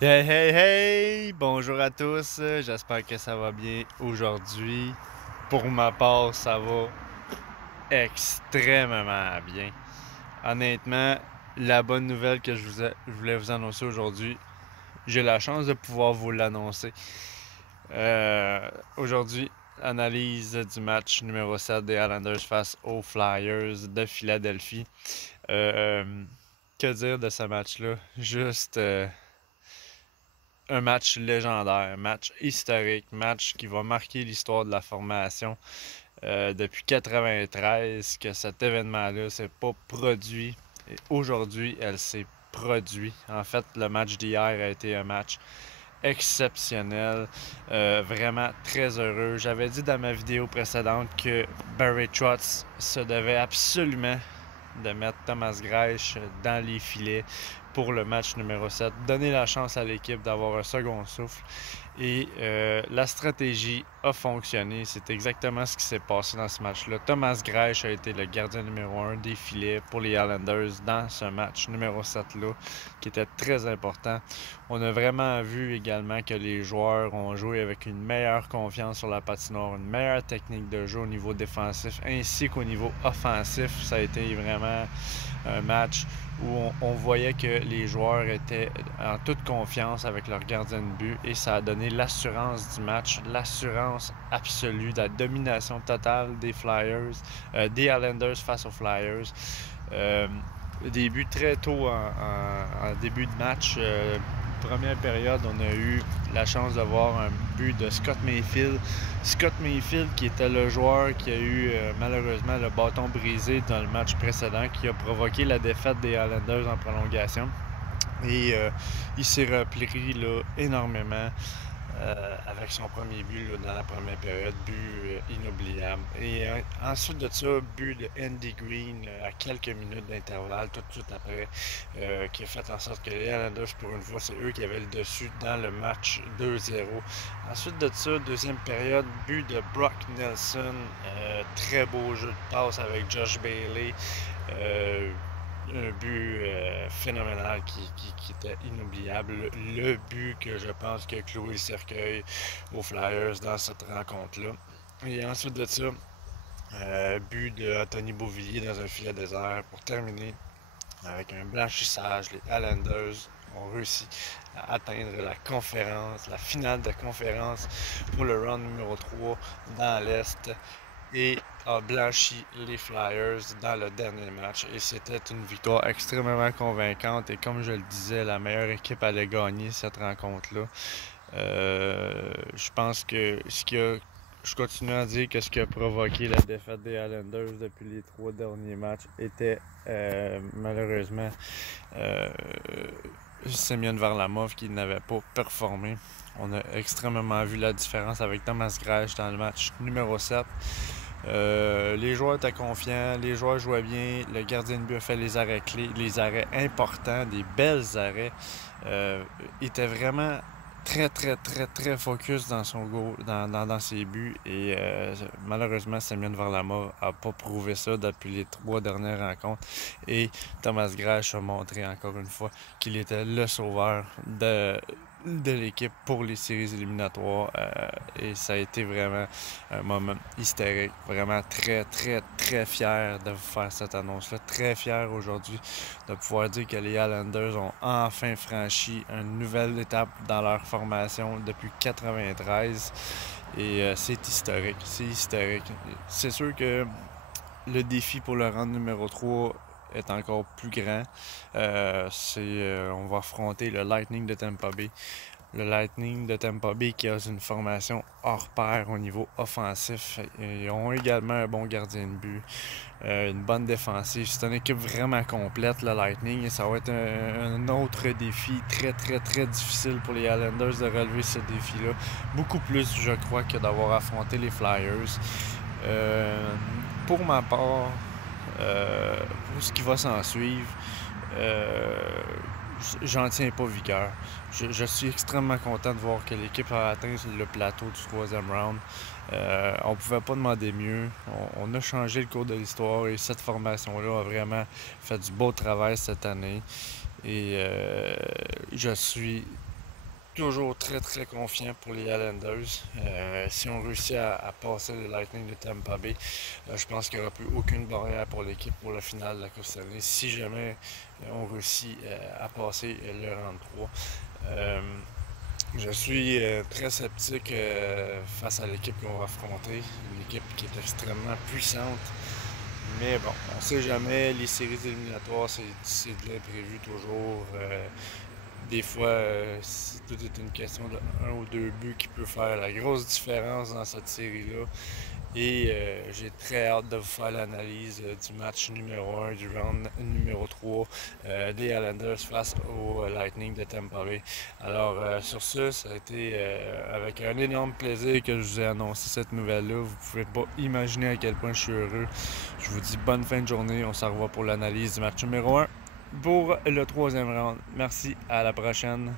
Hey hey hey! Bonjour à tous, j'espère que ça va bien aujourd'hui. Pour ma part, ça va extrêmement bien. Honnêtement, la bonne nouvelle que je voulais vous annoncer aujourd'hui, j'ai la chance de pouvoir vous l'annoncer. Aujourd'hui, analyse du match numéro 7 des Islanders face aux Flyers de Philadelphie. Que dire de ce match-là? Juste un match légendaire, un match historique, match qui va marquer l'histoire de la formation depuis 93, que cet événement-là s'est pas produit. Et aujourd'hui, elle s'est produit. En fait, le match d'hier a été un match exceptionnel, vraiment très heureux. J'avais dit dans ma vidéo précédente que Barry Trotz se devait absolument de mettre Thomas Greisch dans les filets pour le match numéro 7. Donner la chance à l'équipe d'avoir un second souffle. Et la stratégie a fonctionné. C'est exactement ce qui s'est passé dans ce match-là. Thomas Greisch a été le gardien numéro 1 des filets pour les Islanders dans ce match numéro 7-là, qui était très important. On a vraiment vu également que les joueurs ont joué avec une meilleure confiance sur la patinoire, une meilleure technique de jeu au niveau défensif ainsi qu'au niveau offensif. Ça a été vraiment un match où on voyait que les joueurs étaient en toute confiance avec leur gardien de but et ça a donné l'assurance du match, l'assurance absolue, la domination totale des Flyers, des Islanders face aux Flyers. Début très tôt en début de match, première période, on a eu la chance de voir un but de Scott Mayfield. Scott Mayfield, qui était le joueur qui a eu malheureusement le bâton brisé dans le match précédent, qui a provoqué la défaite des Islanders en prolongation. Et il s'est repris là, énormément avec son premier but là, dans la première période, but inoubliable. Et ensuite de ça, but de Andy Green à quelques minutes d'intervalle, tout de suite après, qui a fait en sorte que les Islanders, pour une fois, c'est eux qui avaient le dessus dans le match 2-0. Ensuite de ça, deuxième période, but de Brock Nelson, très beau jeu de passe avec Josh Bailey. Un but phénoménal qui était inoubliable. Le but que je pense que a cloué le cercueil aux Flyers dans cette rencontre-là. Et ensuite de ça, but de Anthony Beauvillier dans un filet désert pour terminer avec un blanchissage. Les Islanders ont réussi à atteindre la conférence, la finale de conférence pour le round numéro 3 dans l'Est et a blanchi les Flyers dans le dernier match. Et c'était une victoire extrêmement convaincante. Et comme je le disais, la meilleure équipe allait gagner cette rencontre-là. Je pense que je continue à dire que ce qui a provoqué la défaite des Islanders depuis les 3 derniers matchs était malheureusement euh, Semyon Varlamov qui n'avait pas performé. On a extrêmement vu la différence avec Thomas Greisch dans le match numéro 7. Les joueurs étaient confiants, les joueurs jouaient bien, le gardien de but a fait les arrêts clés, les arrêts importants, des belles arrêts. Il était vraiment très focus dans son goal, dans ses buts et malheureusement Semyon Varlamov a pas prouvé ça depuis les 3 dernières rencontres et Thomas Greisch a montré encore une fois qu'il était le sauveur de l'équipe pour les séries éliminatoires et ça a été vraiment un moment historique, vraiment très fier de vous faire cette annonce-là, très fier aujourd'hui de pouvoir dire que les Islanders ont enfin franchi une nouvelle étape dans leur formation depuis 93 et c'est historique, c'est historique. C'est sûr que le défi pour le rang numéro 3 est encore plus grand. On va affronter le Lightning de Tampa Bay. Le Lightning de Tampa Bay qui a une formation hors pair au niveau offensif. Ils ont également un bon gardien de but, une bonne défensive. C'est une équipe vraiment complète, le Lightning, et ça va être un autre défi très difficile pour les Islanders de relever ce défi-là. Beaucoup plus, je crois, que d'avoir affronté les Flyers. Euh, pour ma part, pour ce qui va s'en suivre, euh, j'en tiens pas vigueur. Je suis extrêmement content de voir que l'équipe a atteint le plateau du troisième round. On pouvait pas demander mieux. On a changé le cours de l'histoire et cette formation-là a vraiment fait du beau travail cette année. Et je suis toujours très très confiant pour les Islanders. Si on réussit à passer le Lightning de Tampa Bay, je pense qu'il n'y aura plus aucune barrière pour l'équipe pour la finale de la Coupe Stanley. Si jamais on réussit à passer le rang de 3. Je suis très sceptique face à l'équipe qu'on va affronter. Une équipe qui est extrêmement puissante. Mais bon, on sait jamais. Les séries éliminatoires, c'est de l'imprévu toujours. Des fois, tout est une question de un ou deux buts qui peut faire la grosse différence dans cette série-là. Et j'ai très hâte de vous faire l'analyse du match numéro 1, du round numéro 3 des Islanders face au Lightning de Tampa Bay. Alors, sur ce, ça a été avec un énorme plaisir que je vous ai annoncé cette nouvelle-là. Vous pouvez pas imaginer à quel point je suis heureux. Je vous dis bonne fin de journée. On se revoit pour l'analyse du match numéro 1 pour le troisième round. Merci, à la prochaine.